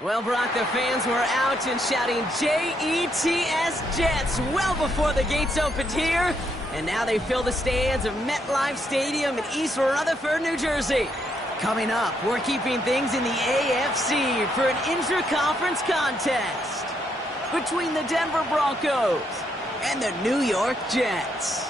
Well, Brock, the fans were out and shouting J-E-T-S Jets well before the gates opened here. And now they fill the stands of MetLife Stadium in East Rutherford, New Jersey. Coming up, we're keeping things in the AFC for an intra-conference contest between the Denver Broncos and the New York Jets.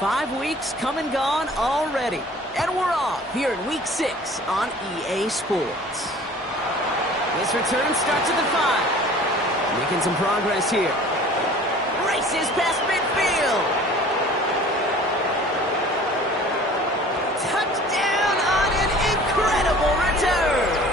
Five weeks come and gone already. And we're off here in Week 6 on EA Sports. This return starts at the 5. Making some progress here. Races past midfield. Touchdown on an incredible return.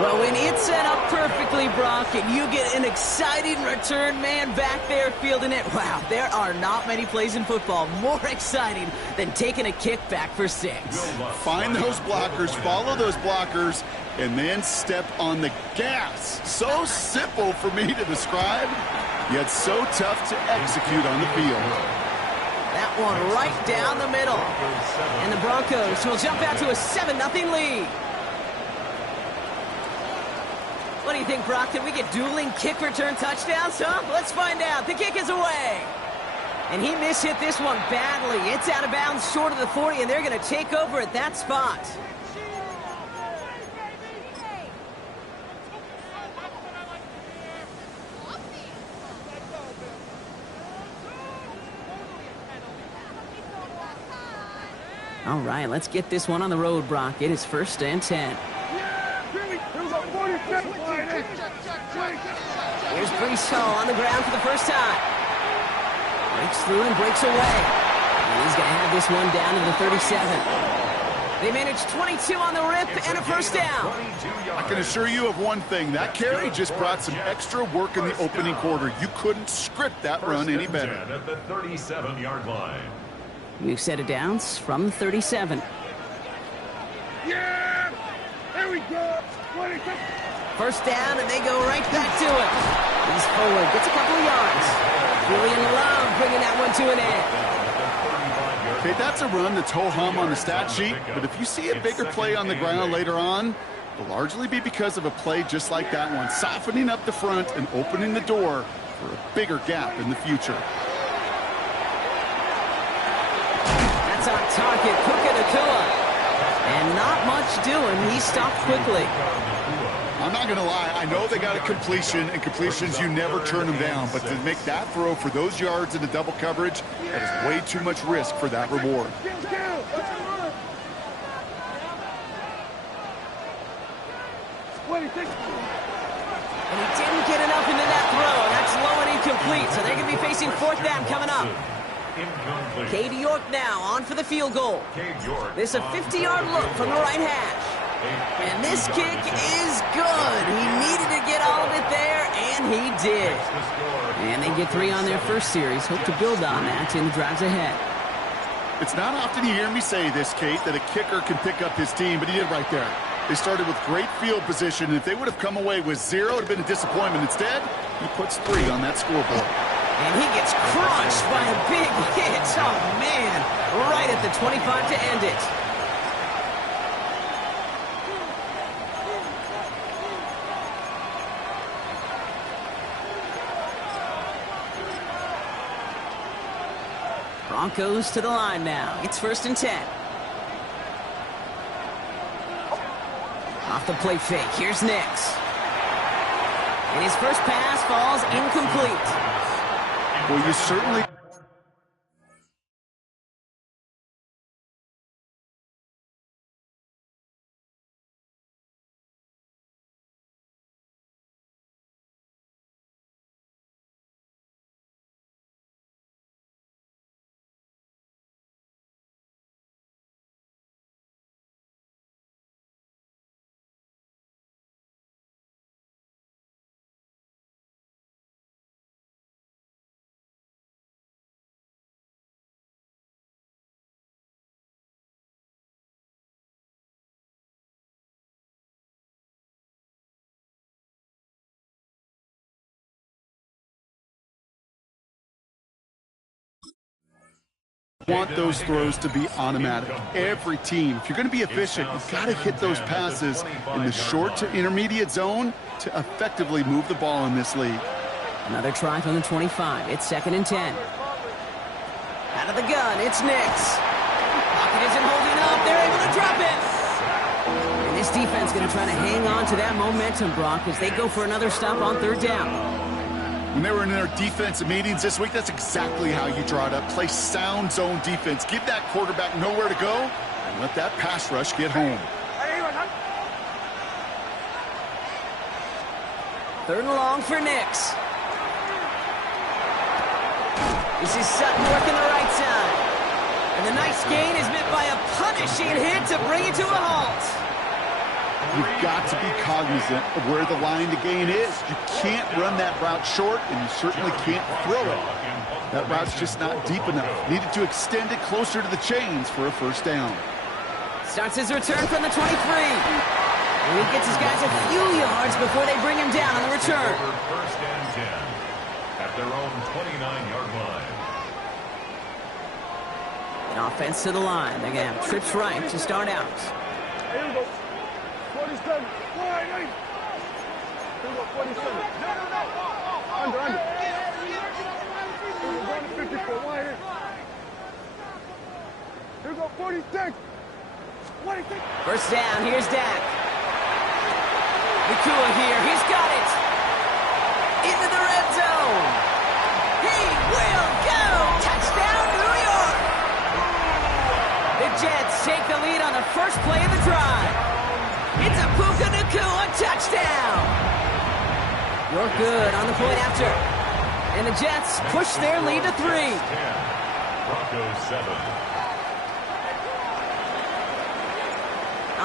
Well, when it's set up perfectly, Brock, and you get an exciting return man back there fielding it, wow, there are not many plays in football more exciting than taking a kick back for 6. Find those blockers, follow those blockers, and then step on the gas. So simple for me to describe, yet so tough to execute on the field. That one right down the middle. And the Broncos will jump out to a 7-0 lead. What do you think, Brock? Can we get dueling kick return touchdowns, huh? Let's find out. The kick is away. And he mishit this one badly. It's out of bounds short of the 40, and they're going to take over at that spot. All right, let's get this one on the road, Brock. It is 1st and 10. Here's Breece Hall on the ground for the first time. Breaks through and breaks away. And he's going to have this one down to the 37. They managed 22 on the rip and a first down. I can assure you of one thing. That carry just brought some extra work in the opening quarter. You couldn't script that run any better. At the 37-yard line. New set of downs from 37. Yeah! There we go! 26. First down, and they go right back to it. He's forward, gets a couple of yards. Julian Love bringing that one to an end. Okay, that's a run that's ho-hum on the stat sheet, but if you see a bigger play on the ground later on, it'll largely be because of a play just like that one, softening up the front and opening the door for a bigger gap in the future. That's on target, Puka Nacua. And not much doing. He stopped quickly. I'm not going to lie. I know they got a completion, and completions, you never turn them down. But to make that throw for those yards in the double coverage, that is way too much risk for that reward. And he didn't get enough into that throw. That's low and incomplete. So they're going to be facing 4th down coming up. Cade York now on for the field goal. This is a 50-yard look from the right hash. And this kick is good. He needed to get all of it there, and he did. And they get 3 on their first series. Hope to build on that in the drives ahead. It's not often you hear me say this, Kate, that a kicker can pick up his team, but he did right there. They started with great field position, and if they would have come away with 0, it would have been a disappointment. Instead, he puts 3 on that scoreboard. And he gets crushed by a big hit. Oh, man. Right at the 25 to end it. Broncos to the line now. It's 1st and 10. Off the play fake. Here's Nix. And his first pass falls incomplete. Well, you certainly Want those throws to be automatic. Every team, if you're going to be efficient, you've got to hit those passes in the short to intermediate zone to effectively move the ball in this league. Another try from the 25. It's 2nd and 10. Out of the gun, it's Nix. Pocket isn't holding up. They're able to drop it. And this defense going to try to hang on to that momentum, Brock, as they go for another stop on 3rd down. When they were in their defensive meetings this week, that's exactly how you draw it up. Play sound zone defense. Give that quarterback nowhere to go and let that pass rush get home. 3rd and long for Nix. This is Sutton working the right side. And the nice gain is met by a punishing hit to bring it to a halt. You've got to be cognizant of where the line to gain is. You can't run that route short, and you certainly can't throw it. That route's just not deep enough. Needed to extend it closer to the chains for a 1st down. Starts his return from the 23. And he gets his guys a few yards before they bring him down on the return. 1st and 10 at their own 29-yard line. An offense to the line. They're going to have trips right to start out. Here we go. 47. Here we go, 47. Under. We're going to 54. Wide in. Here we go, 46. 46. 1st down. Here's Dak. Nakua here. He's got it. Into the red zone. He will go. Touchdown, New York. The Jets take the lead on the first play of the drive. It's a Puka Nakua touchdown. You're good on the point after. And the Jets push their lead to 3. Broncos 7.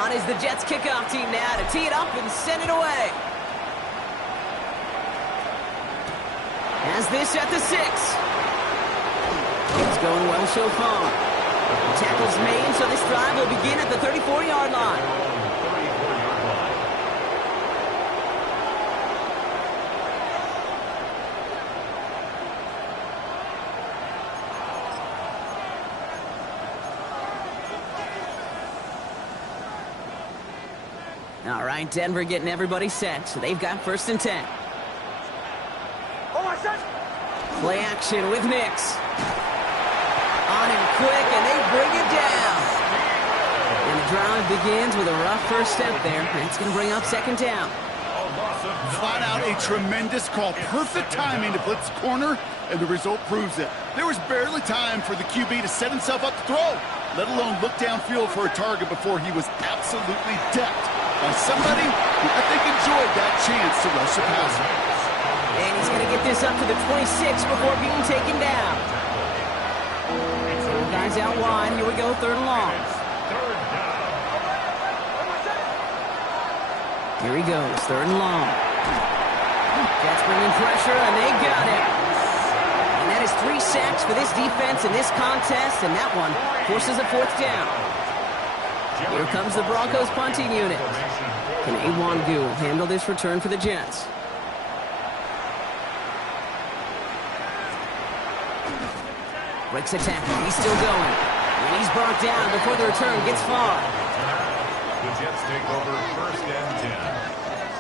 On is the Jets kickoff team now to tee it up and send it away. Has this at the 6. It's going well so far. Tackles made, so this drive will begin at the 34-yard line. All right, Denver getting everybody set, so they've got 1st and 10. Play action with Nix. On him quick, and they bring it down. And the drive begins with a rough first step there. It's going to bring up 2nd down. Flat out a tremendous call. Perfect timing to blitz corner, and the result proves it. There was barely time for the QB to set himself up to throw, let alone look downfield for a target before he was absolutely decked by somebody who I think enjoyed that chance to rush the passer. And he's going to get this up to the 26 before being taken down. So guys out wide. Here we go, 3rd and long. Here he goes, 3rd and long. Jets bringing pressure, and they got it. And that is 3 sacks for this defense in this contest, and that one forces a 4th down. Here comes the Broncos punting unit. Can Awangu handle this return for the Jets? Breaks a tackle. He's still going. And he's brought down before the return gets far. The Jets take over 1st and 10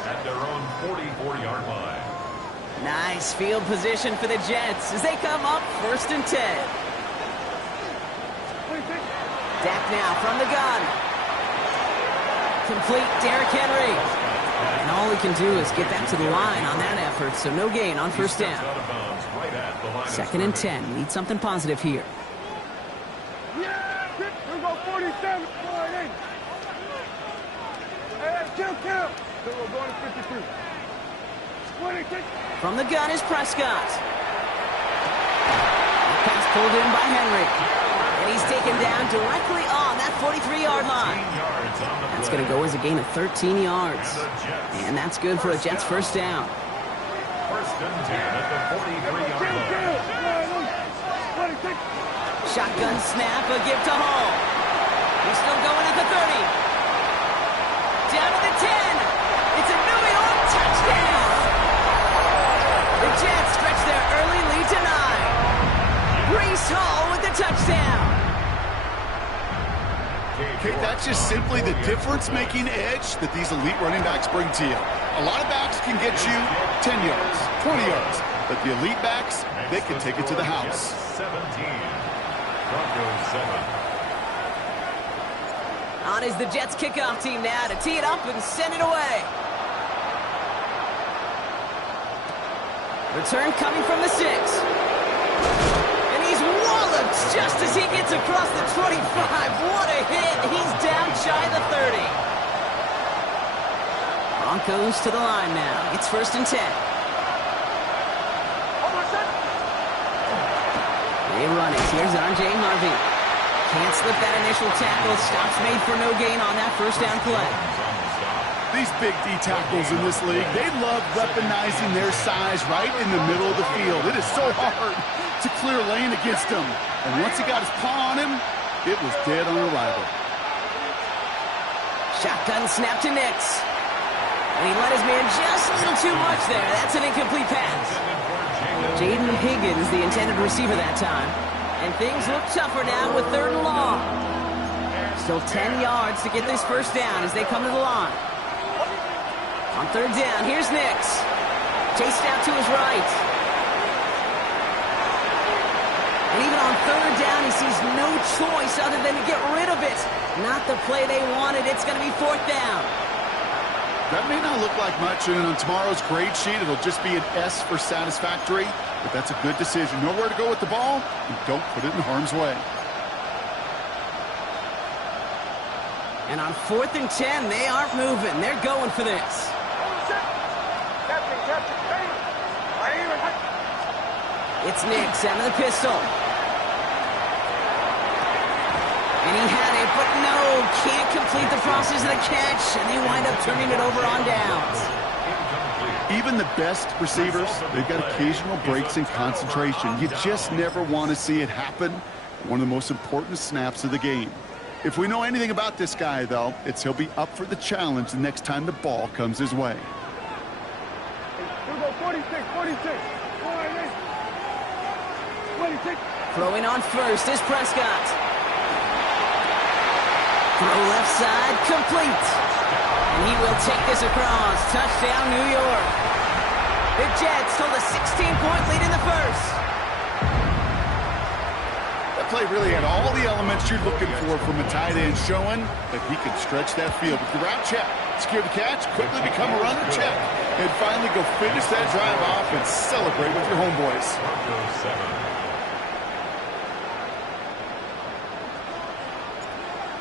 at their own 44-yard line. Nice field position for the Jets as they come up 1st and 10. Dak now from the gun. Complete Derrick Henry. And all he can do is get back to the line on that effort, so no gain on 1st down. 2nd and 10. Need something positive here. Yeah, here we go, 47. Hey, kill. So we're going to 53. 26. From the gun is Prescott. Pass pulled in by Henry. And he's taken down directly on that 43-yard line. That's going to go as a gain of 13 yards. And that's good for a Jets 1st down. 1st and 10 at the 43-yard line. Shotgun snap, a give to Hall. He's still going at the 30. Down to the 10. It's a New York touchdown. The Jets stretch their early lead to 9. Breece Hall with the touchdown. that's just simply the difference-making edge that these elite running backs bring to you. A lot of backs can get you 10 yards, 20 yards, but the elite backs, they can take it to the house. 17. Broncos 7. On is the Jets kickoff team now to tee it up and send it away. Return coming from the 6. And he's walloped just as he gets across the 25. What a hit. He's down shy of the 30. Broncos to the line now. It's 1st and 10. They run it. Here's R.J. Harvey. Can't slip that initial tackle. Stops made for no gain on that first down play. These big D tackles in this league, they love weaponizing their size right in the middle of the field. It is so hard to clear lane against him. And once he got his paw on him, it was dead on arrival. Shotgun snap to Nix. And he let his man just a little too much there. That's an incomplete pass. Jaden Higgins, the intended receiver that time. And things look tougher now with 3rd and long. Still 10 yards to get this first down as they come to the line. On 3rd down, here's Nix. Chased out to his right. And even on 3rd down, he sees no choice other than to get rid of it. Not the play they wanted. It's going to be 4th down. That may not look like much, and on tomorrow's grade sheet, it'll just be an S for satisfactory, but that's a good decision. Know where to go with the ball, and don't put it in harm's way. And on 4th and 10, they aren't moving. They're going for this. It's Nix out of the pistol. And he had it, but no, can't complete the process of the catch, and they wind up turning it over on downs. Even the best receivers, they've got occasional breaks in concentration. You just never want to see it happen. One of the most important snaps of the game. If we know anything about this guy, though, it's he'll be up for the challenge the next time the ball comes his way. We'll go 46. 26. Throwing on first is Prescott. Throw left side, complete. And he will take this across. Touchdown, New York. The Jets hold a 16-point lead in the first. That play really had all the elements you're looking for from a tight end, showing that he can stretch that field with the route check, secure the catch, quickly become a runner check, and finally go finish that drive off and celebrate with your homeboys.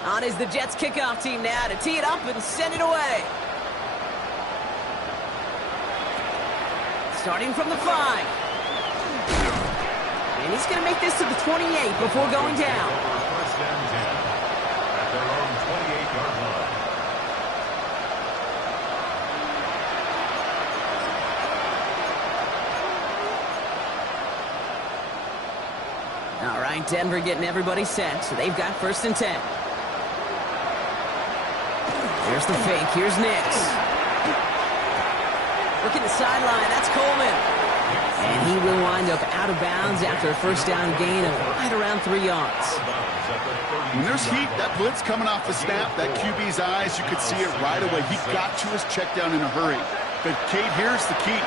On is the Jets kickoff team now to tee it up and send it away. Starting from the 5. And he's going to make this to the 28 before going down. First and 10 at their own 28-yard line. All right, Denver getting everybody set, so they've got 1st and 10. Here's the fake. Here's Nix. Working the sideline. That's Coleman. And he will wind up out of bounds after a first down gain of right around 3 yards. When there's heat, that blitz coming off the snap, that QB's eyes, you could see it right away. He got to his check down in a hurry. But, Kate, here's the key.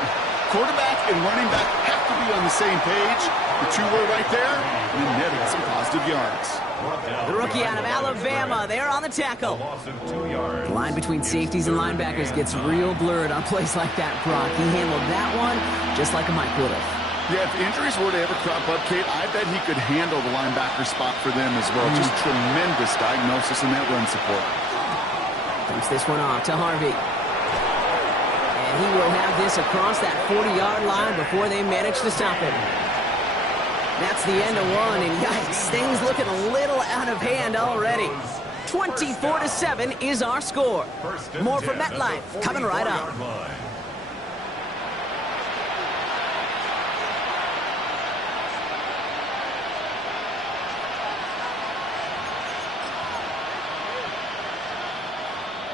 Quarterback and running back have to be on the same page. The two were right there, and then netted some positive yards. The rookie out of Alabama, they're on the tackle. The line between safeties and linebackers gets real blurred on plays like that, Brock. He handled that one just like a Mike would have. Yeah, if injuries were to ever crop up, Kate, I bet he could handle the linebacker spot for them as well. Just tremendous diagnosis in that run support. Dumps this one off to Harvey. And he will have this across that 40-yard line before they manage to stop him. That's the end of one, and yikes, things looking a little out of hand already. 24-7 is our score. More from MetLife coming right up.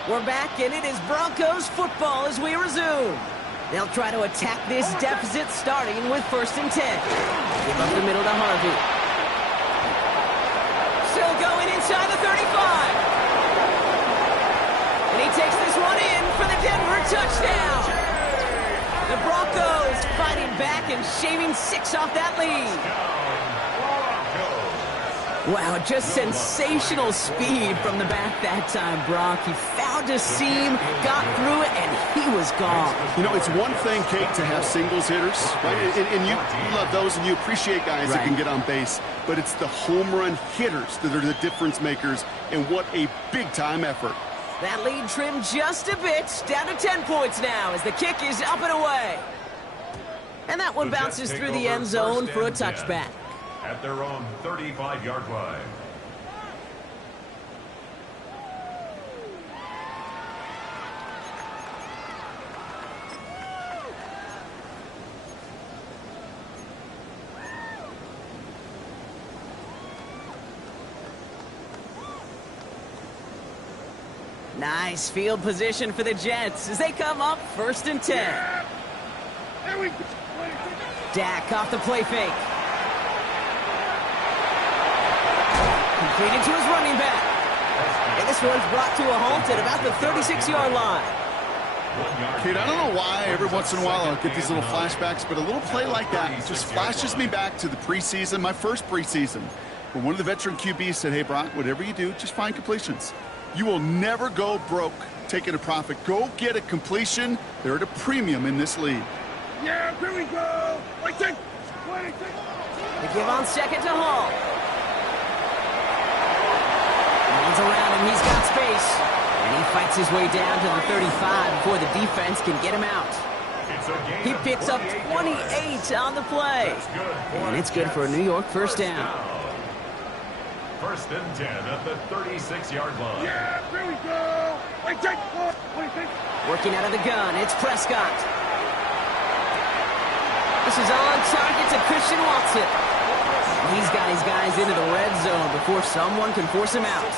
We're back, and it is Broncos football as we resume. They'll try to attack this deficit starting with 1st and 10. Give up the middle to Harvey. Still going inside the 35. touchdown! The Broncos fighting back and shaving 6 off that lead. Wow, just sensational speed from the back that time, Brock. He found a seam, got through it, and he was gone. You know, it's one thing, Kate, to have singles hitters, right? And you love those, and you appreciate guys that can get on base. But it's the home run hitters that are the difference makers, and what a big-time effort. That lead trimmed just a bit, down to 10 points now as the kick is up and away. And that one bounces through the end zone for a touchback. At their own 35-yard line. Nice field position for the Jets as they come up 1st and 10. Dak off the play fake. Completed to his running back. And this one's brought to a halt at about the 36-yard line. Kate, I don't know why every once in a while I'll get these little flashbacks, but a little play like that just flashes me back to the preseason, my first preseason, when one of the veteran QBs said, hey, Brock, whatever you do, just find completions. You will never go broke taking a profit. Go get a completion. They're at a premium in this league. Yeah, here we go. Wait, they give on second to Hall. Runs around and he's got space. And he fights his way down to the 35 before the defense can get him out. He picks up 28 on the play. And it's good for a New York first down. 1st and 10 at the 36-yard line. Yeah, here we go. Working out of the gun, it's Prescott. This is on target to Christian Watson. He's got his guys into the red zone before someone can force him out.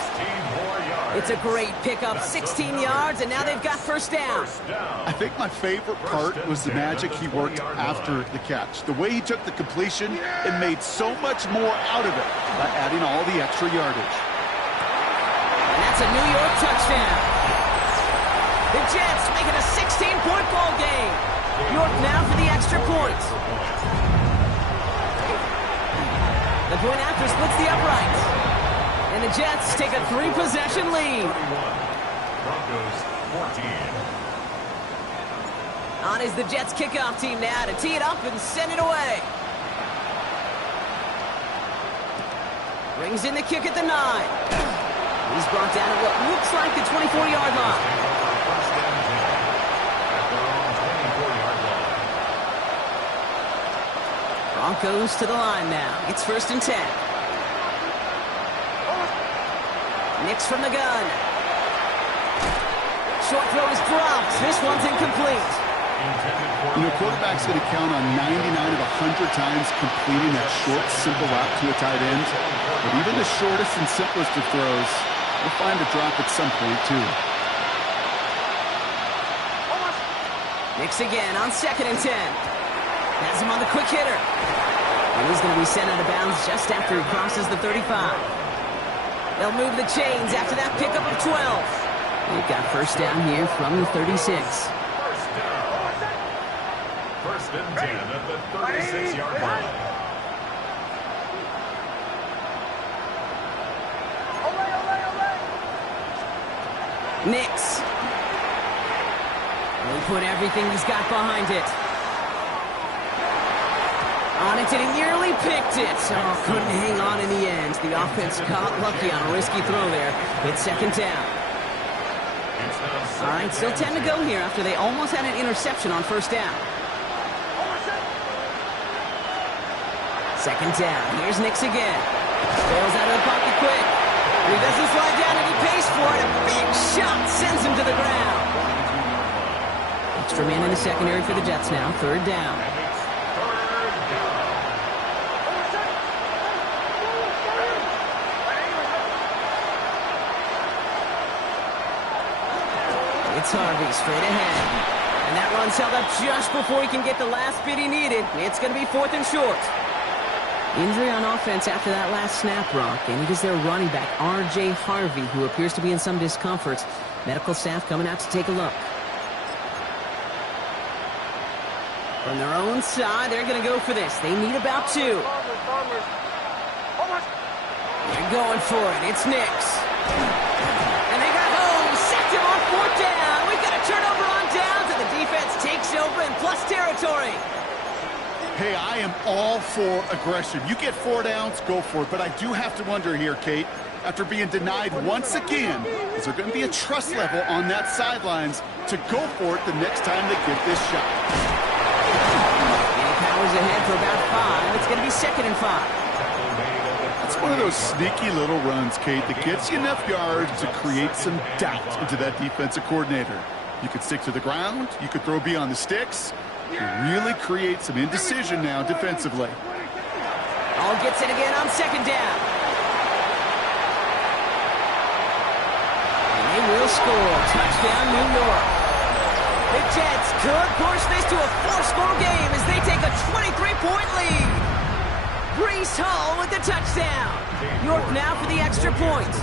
It's a great pickup, 16 yards, and now they've got first down. I think my favorite part was the magic he worked after the catch. The way he took the completion and made so much more out of it by adding all the extra yardage. And that's a New York touchdown. The Jets make it a 16-point ball game. York now for the extra point. The point after splits the uprights. And the Jets take a 3-possession lead. Broncos 14. On is the Jets kickoff team now to tee it up and send it away. Brings in the kick at the 9. He's brought down at what looks like the 24-yard line. First and 10 at their own 24-yard line. Broncos to the line now. It's 1st and 10. Nix from the gun. Short throw is dropped. This one's incomplete. You know, quarterback's going to count on 99 of 100 times completing that short, simple route to a tight end. But even the shortest and simplest of throws will find a drop at some point, too. Nix again on 2nd and 10. Has him on the quick hitter. And he's going to be sent out of bounds just after he crosses the 35. They'll move the chains after that pickup of 12. They've got first down here from the 36. First down. 1st and 10 at the 36-yard line. Nix. He put everything he's got behind it. On it, and he nearly picked it. Oh, couldn't hang on in the end. The offense got lucky on a risky throw there. It's 2nd down. All right, still 10 to go here after they almost had an interception on 1st down. 2nd down. Here's Nix again. Bails out of the pocket quick. He doesn't slide down, and he pays for it. A big shot sends him to the ground. Extra man in the secondary for the Jets now. 3rd down. It's Harvey straight ahead. And that run's held up just before he can get the last bit he needed. It's going to be 4th and short. Injury on offense after that last snap, Brock. And it is their running back, R.J. Harvey, who appears to be in some discomfort. Medical staff coming out to take a look. From their own side, they're going to go for this. They need about 2. They're going for it. It's Nix. And they got home. Sacked him on 4th down. We've got a turnover on downs, and the defense takes over in plus territory. Hey, I am all for aggression. You get 4 downs, go for it. But I do have to wonder here, Kate, after being denied once again, is there going to be a trust level on that sidelines to go for it the next time they get this shot? And he powers ahead for about 5. It's going to be 2nd and 5. That's one of those sneaky little runs, Kate, that gets you enough yards to create some doubt into that defensive coordinator. You could stick to the ground. You could throw beyond the sticks. You really create some indecision now defensively. All gets it again on 2nd down. And they will score. Touchdown, New York. The Jets could push this to a 4-score game as they take a 23-point lead. Breece Hall with the touchdown. York now for the extra point.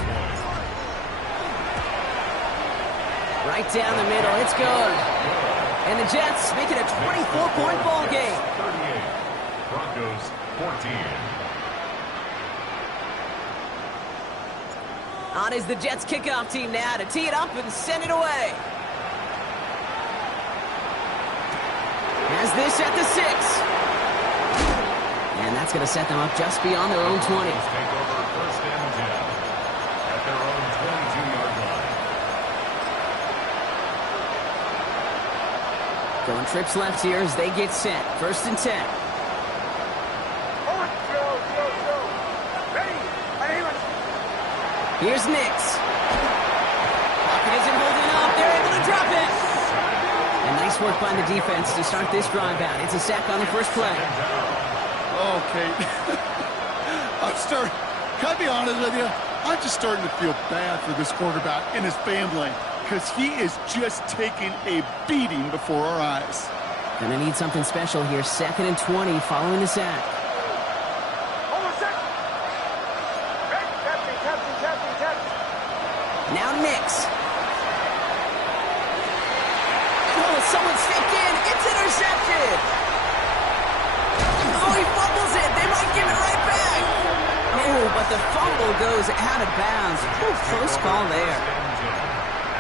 Right down the middle. It's good. And the Jets make it a 24-point ball game. 38. Broncos 14. On is the Jets kickoff team now to tee it up and send it away. Has this at the 6. And that's going to set them up just beyond their own 20. Take over 1st and 10 at their own 22-yard line. Going trips left here as they get set. 1st and 10. Here's Nix. Pocket isn't holding up. They're able to drop it. And nice work by the defense to start this drive out. It's a sack on the first play. Okay. Can I be honest with you? I'm just starting to feel bad for this quarterback and his family because he is just taking a beating before our eyes. Gonna need something special here. 2nd and 20 following the sack. Now Nix. Oh, someone's faked in. It's intercepted. Oh, he fumbles it. They might give it right back. Oh, but the fumble goes out of bounds. Oh, close call there.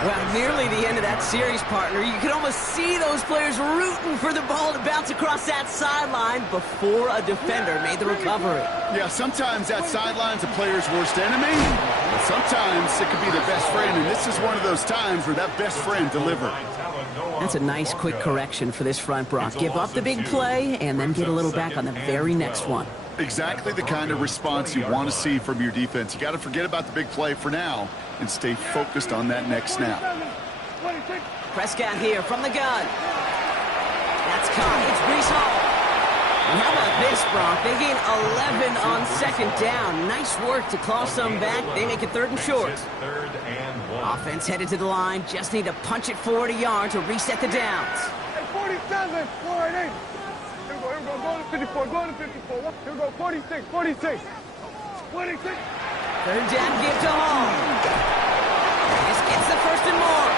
Well, nearly the end of that series, partner. You can almost see those players rooting for the ball to bounce across that sideline before a defender made the recovery. Yeah, sometimes that sideline's a player's worst enemy, but sometimes it could be their best friend, and this is one of those times where that best friend delivered. That's a nice quick correction for this front, Brock. Give up the big play and then get a little back on the very next one. Exactly the kind of response you want to see from your defense. You got to forget about the big play for now and stay focused on that next snap. Prescott here from the gun. That's caught. It's Breece Hall. And how about this, Brock? They gain 11 on 2nd down. Nice work to claw some back. They make it 3rd and short. 3rd and 1. Offense headed to the line. Just need to punch it forward a yard to reset the downs. 47, 48. Here we go, go to 54, go to 54. Here we go, 46, 46. 46. 3rd down, give to Hall. This gets the 1st and more.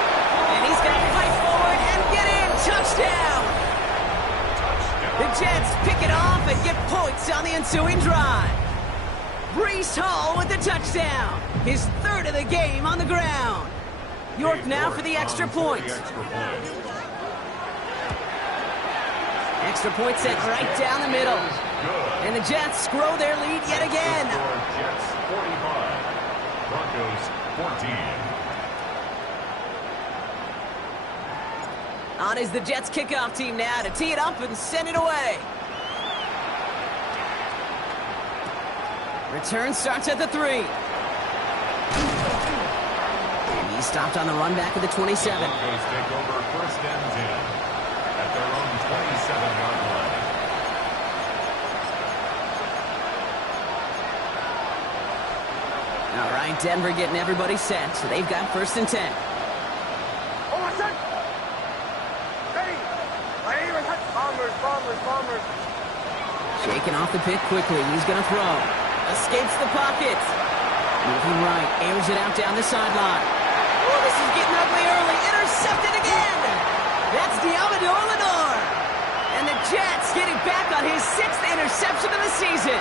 And he's going to fight forward and get in. Touchdown. The Jets pick it off and get points on the ensuing drive. Breece Hall with the touchdown. His 3rd of the game on the ground. York now for the extra point. Extra point set right down the middle. And the Jets grow their lead yet again. Jets 45, Broncos 14. On is the Jets kickoff team now to tee it up and send it away. Return starts at the 3. And he stopped on the run back of the 27. Broncos take over 1st and 10 at their own 27-yard line. All right, Denver getting everybody set. So they've got 1st and 10. Shaking off the pick quickly. He's going to throw. Escapes the pocket. Moving right. Airs it out down the sideline. Oh, this is getting ugly early. Intercepted again. That's Diamador Lenore. And the interception of the season.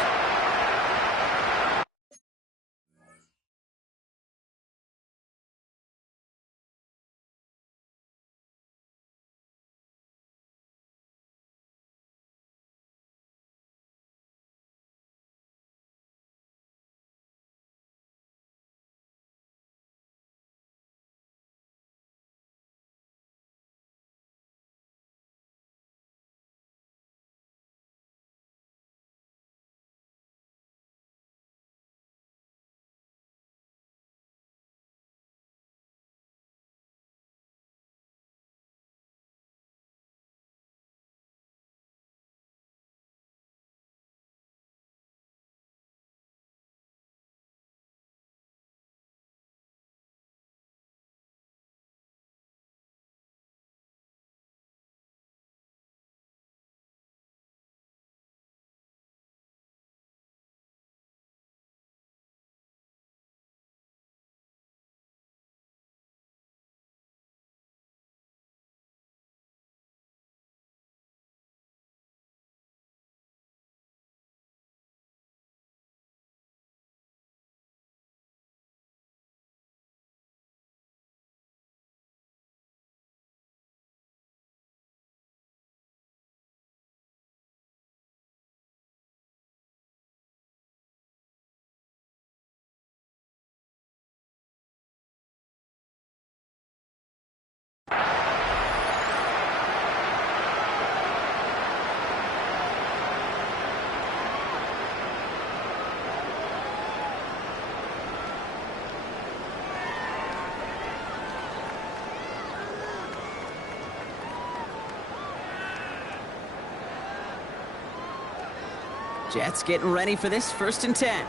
Jets getting ready for this 1st and 10.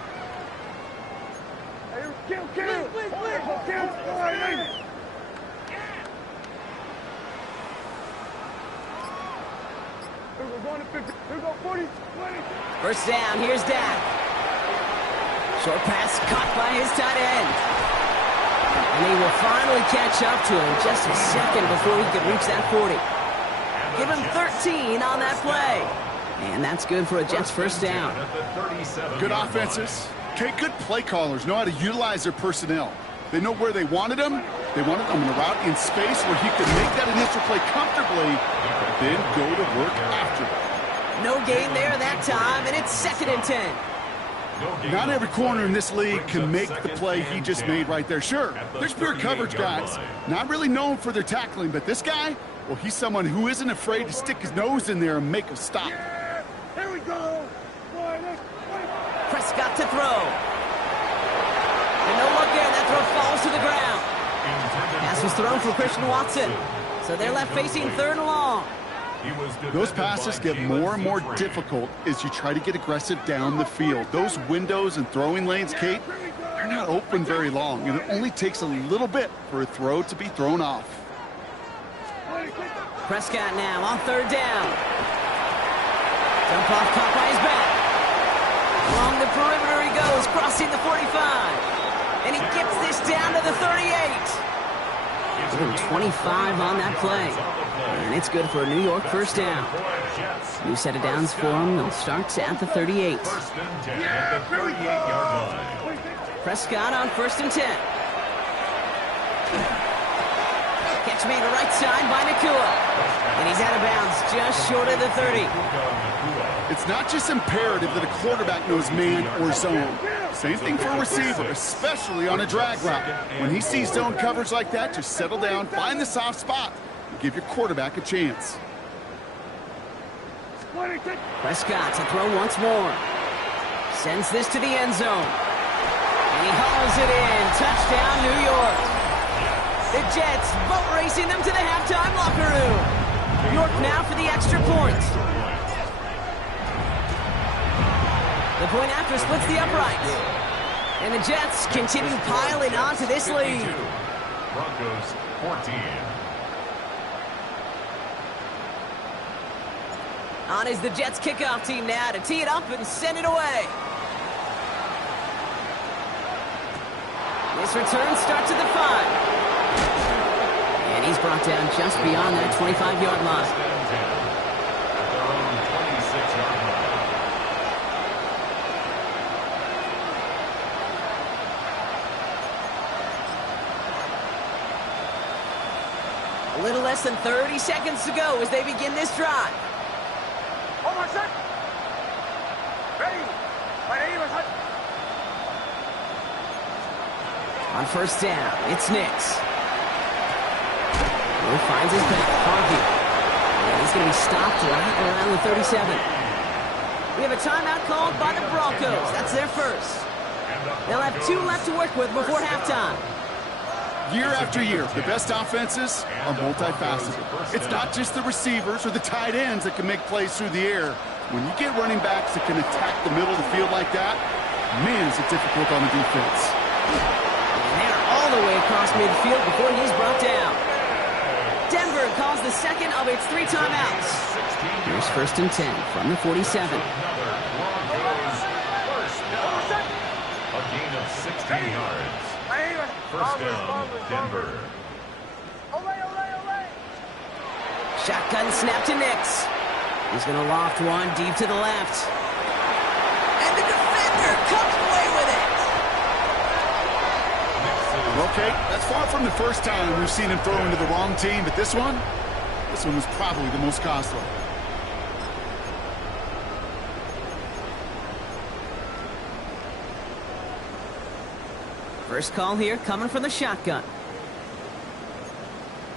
First down, here's Dak. Short pass caught by his tight end. And he will finally catch up to him just a second before he could reach that 40. Give him 13 on that play. And that's good for a Jets first down. Good offenses. Okay, good play callers know how to utilize their personnel. They know where they wanted him. They wanted him in a route in space where he could make that initial play comfortably, then go to work after it. No gain there that time, and it's 2nd and 10. Not every corner in this league can make the play he just made right there. Sure, there's pure coverage guys, not really known for their tackling, but this guy, well, he's someone who isn't afraid to stick his nose in there and make a stop. Here we go. Prescott to throw. And no look there. That throw falls to the ground. Pass was thrown for Christian Watson. So they're left facing 3rd and long. Those passes get more and more difficult as you try to get aggressive down the field. Those windows and throwing lanes, Kate, they're not open very long, and it only takes a little bit for a throw to be thrown off. Prescott now on 3rd down. Dump off caught by his back. Along the perimeter he goes, crossing the 45. And he gets this down to the 38. 25 on that play. And it's good for a New York first down. New set of downs for him. They'll start at the 38. Prescott on 1st and 10. Catch made to right side by Nacua. And he's out of bounds just short of the 30. It's not just imperative that a quarterback knows man or zone. Same thing for a receiver, especially on a drag route. When he sees zone coverage like that, just settle down, find the soft spot, and give your quarterback a chance. Prescott to throw once more. Sends this to the end zone. And he hauls it in. Touchdown, New York. The Jets boat racing them to the halftime locker room. York now for the extra point. The point after splits the uprights. And the Jets continue piling on to this lead. Broncos 14. On is the Jets kickoff team now to tee it up and send it away. This return starts at the 5. And he's brought down just beyond that 25-yard line. less than 30 seconds to go as they begin this drive. Hold on, set. Ready. On first down, it's Nix. He finds his back, Harvey. And he's going to be stopped right around the 37. We have a timeout called by the Broncos. That's their first. They'll have 2 left to work with before halftime. Year after year, the best offenses are multifaceted. It's not just the receivers or the tight ends that can make plays through the air. When you get running backs that can attack the middle of the field like that, man, is it difficult on the defense. And they're all the way across midfield before he's brought down. Denver calls the second of its 3 timeouts. Here's first and 10 from the 47. A gain of 16 yards. First down, Denver. Shotgun snap to Nix. He's going to loft one deep to the left. And the defender comes away with it. Okay, that's far from the first time we've seen him throw into the wrong team, but this one was probably the most costly. First call here coming from the shotgun.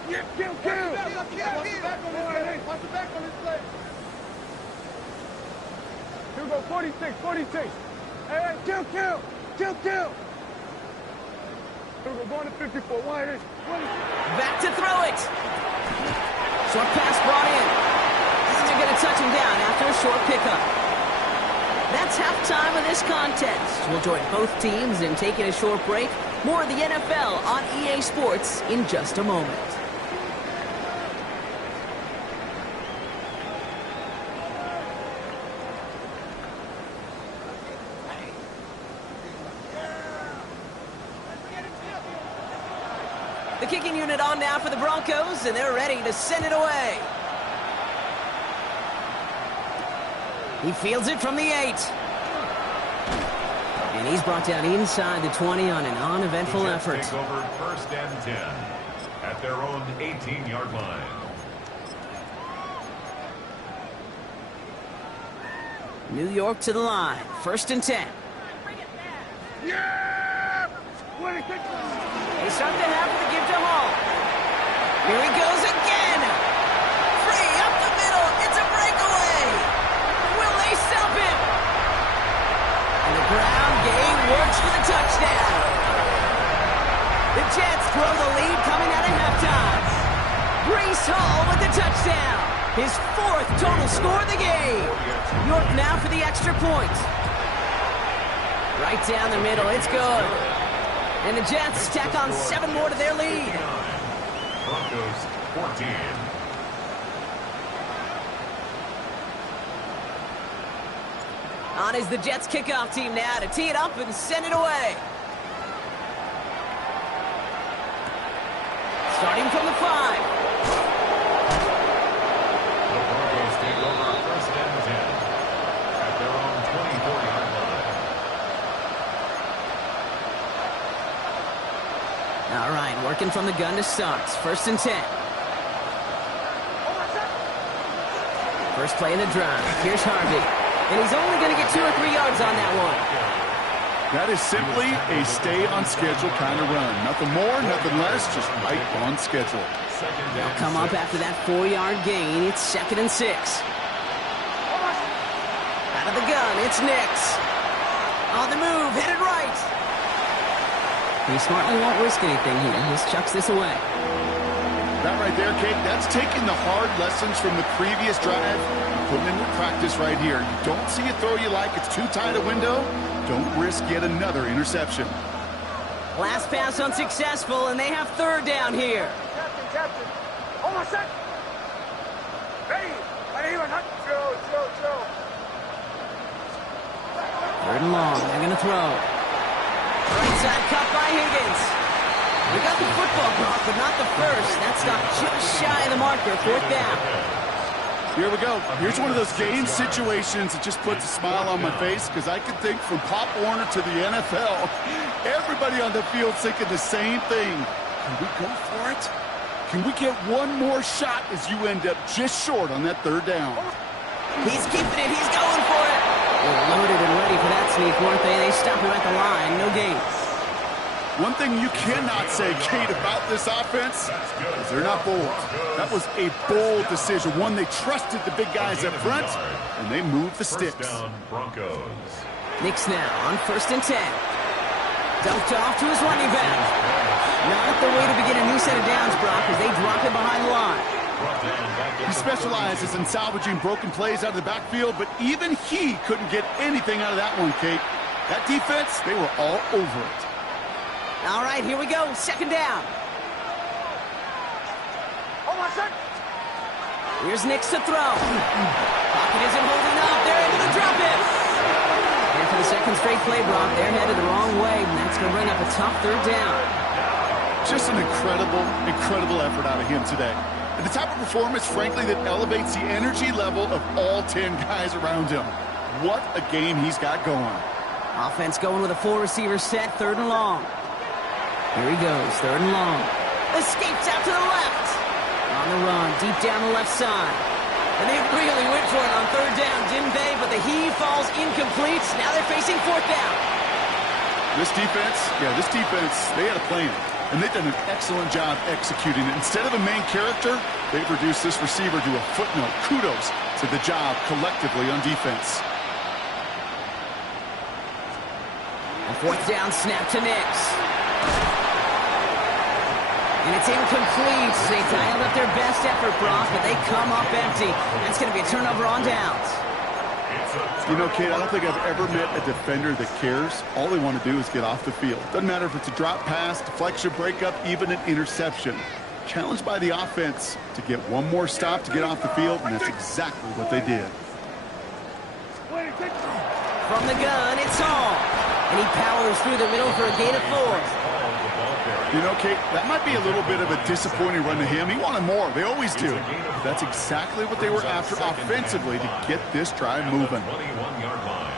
Kill. Watch the back on this play. Here we go, 46. Hey, kill. Here we go, going to 54. Back to throw it. Short pass brought in. And they're going to touch him down after a short pickup. That's halftime of this contest. We'll join both teams in taking a short break. More of the NFL on EA Sports in just a moment. The kicking unit on now for the Broncos, and they're ready to send it away. He fields it from the 8. And he's brought down inside the 20 on an uneventful effort. Take over first and 10 at their own 18-yard line. New York to the line. First and 10. Yeah! They start the half with a give to Hall. Here he goes again. Free up the middle. It's a breakaway. Will they stop him? And the ground game works for the touchdown. The Jets throw the lead coming out of halftime. Breece Hall with the touchdown. His 4th total score of the game. York now for the extra point. Right down the middle. It's good. And the Jets tack on 7 more to their lead. Broncos 14. On is the Jets kickoff team now to tee it up and send it away. Starting from the 5. The Broncos take over first and 10 at their own 24-yard line. All right, working from the gun to start. First and 10. First play in the drive. Here's Harvey. And he's only going to get 2 or 3 yards on that one. That is simply a stay-on-schedule kind of run. Nothing more, nothing less, just right on schedule. They'll come up after that 4-yard gain. It's 2nd and 6. Out of the gun, it's Nix. On the move, headed right. He smartly won't risk anything here. He just chucks this away. That right there, Kate, that's taking the hard lessons from the previous drive and putting into practice right here. You don't see a throw you like, it's too tight a window, don't risk yet another interception. Last pass unsuccessful, and they have 3rd down here. Captain. Hold on a sec. Hey, chill. 3rd and long, they're going to throw. Right side cut by Higgins. We got the football block, but not the first. That stopped just shy of the marker. 4th down. Here we go. Here's one of those game situations that just puts a smile on my face because I can think from Pop Warner to the NFL, everybody on the field thinking the same thing. Can we go for it? Can we get one more shot as you end up just short on that third down? He's keeping it. He's going for it. They're loaded and ready for that sneak, weren't they? They stop him at the line. No gain. One thing you cannot say, Kate, about this offense is they're not bold. That was a bold decision. One, they trusted the big guys up front, and they moved the sticks. First down, Broncos. Knicks now on 1st and 10. Dumped off to his running back. Not the way to begin a new set of downs, Brock, as they drop him behind the line. He specializes in salvaging broken plays out of the backfield, but even he couldn't get anything out of that one, Kate. That defense, they were all over it. All right, here we go. 2nd down. Here's Nix to throw. Pocket isn't holding up. They're able to drop it. And for the second straight play, Brock, they're headed the wrong way, and that's going to bring up a tough 3rd down. Just an incredible effort out of him today. And the type of performance, frankly, that elevates the energy level of all 10 guys around him. What a game he's got going. Offense going with a 4-receiver set, 3rd and long. Here he goes, 3rd and long. Escapes out to the left. On the run, deep down the left side. And they really went for it on 3rd down, didn't they? But the heave falls incomplete. Now they're facing 4th down. This defense, they had a plan. And they've done an excellent job executing it. Instead of a main character, they've reduced this receiver to a footnote. Kudos to the job collectively on defense. A 4th down snap to Nix. And it's incomplete. They dialed up their best effort, Brock, but they come up empty. That's going to be a turnover on downs. You know, Kate, I don't think I've ever met a defender that cares. All they want to do is get off the field. Doesn't matter if it's a drop pass, deflection, breakup, even an interception. Challenged by the offense to get one more stop to get off the field, and that's exactly what they did. From the gun, it's Hall. And he powers through the middle for a gain of 4. You know, Kate, that might be a little bit of a disappointing run to him. He wanted more. They always do. But that's exactly what they were after offensively to get this drive moving. 21-yard line.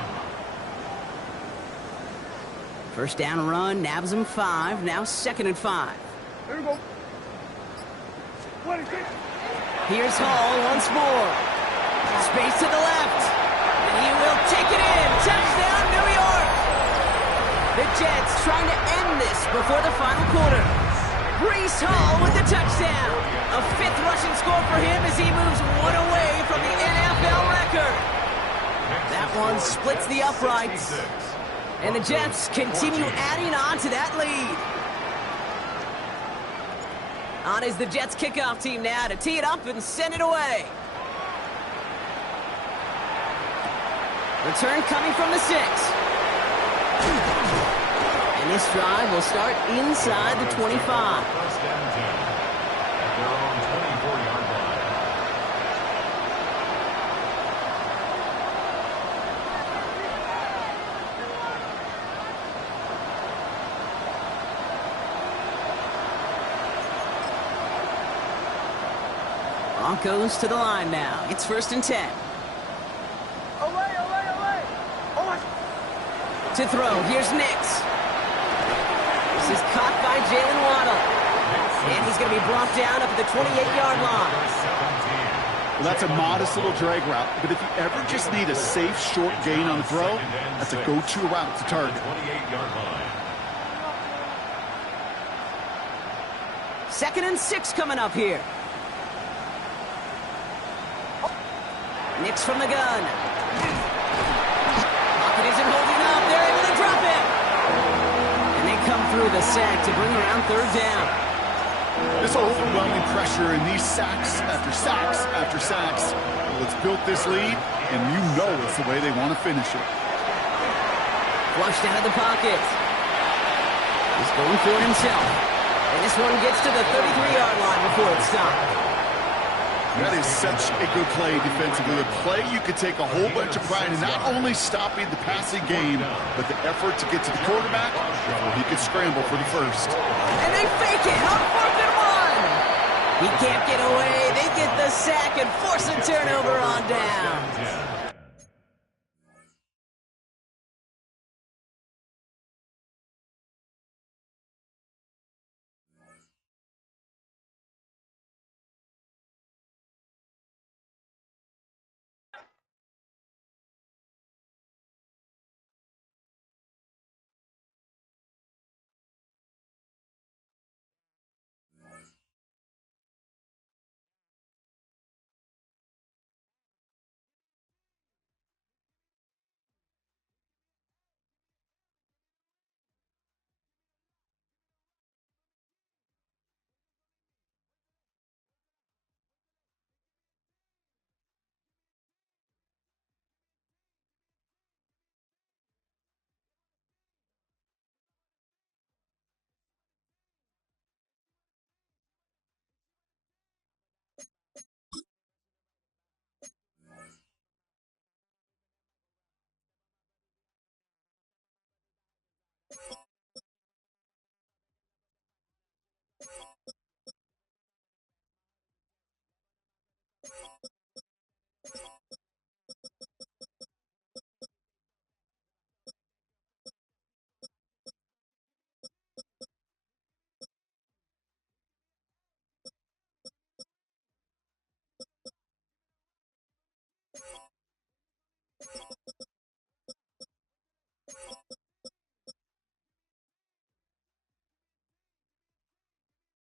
1st down run, nabs him 5. Now 2nd and 5. Here we go. Here's Hall once more. Space to the left. And he will take it in. Touchdown, New York. The Jets trying to end this before the final quarter. Breece Hall with the touchdown. A 5th rushing score for him as he moves one away from the NFL record. That one splits the uprights. And the Jets continue adding on to that lead. On is the Jets kickoff team now to tee it up and send it away. Return coming from the 6. And this drive will start inside the 25. 1st and 10 at their own 24-yard line. Broncos to the line now. It's 1st and 10. To throw, here's Nix. This is caught by Jalen Waddle. And he's going to be brought down up at the 28-yard line. Well, that's a modest little drag route, but if you ever just need a safe, short gain on the throw, that's a go-to route to target. 28-yard line. 2nd and 6 coming up here. Nix from the gun. Pocket isn't holding up. They're able to drop it. And they come through the sack to bring around 3rd down. This overwhelming pressure and these sacks after sacks after sacks. Well, it's built this lead, and you know it's the way they want to finish it. Flushed out of the pocket. He's going for it himself. And this one gets to the 33-yard line before it's stopped. That is such a good play defensively. A play you could take a whole bunch of pride in not only stopping the passing game, but the effort to get to the quarterback before he could scramble for the first. And they fake it on 4th and 1. He can't get away. They get the sack and force a turnover on down.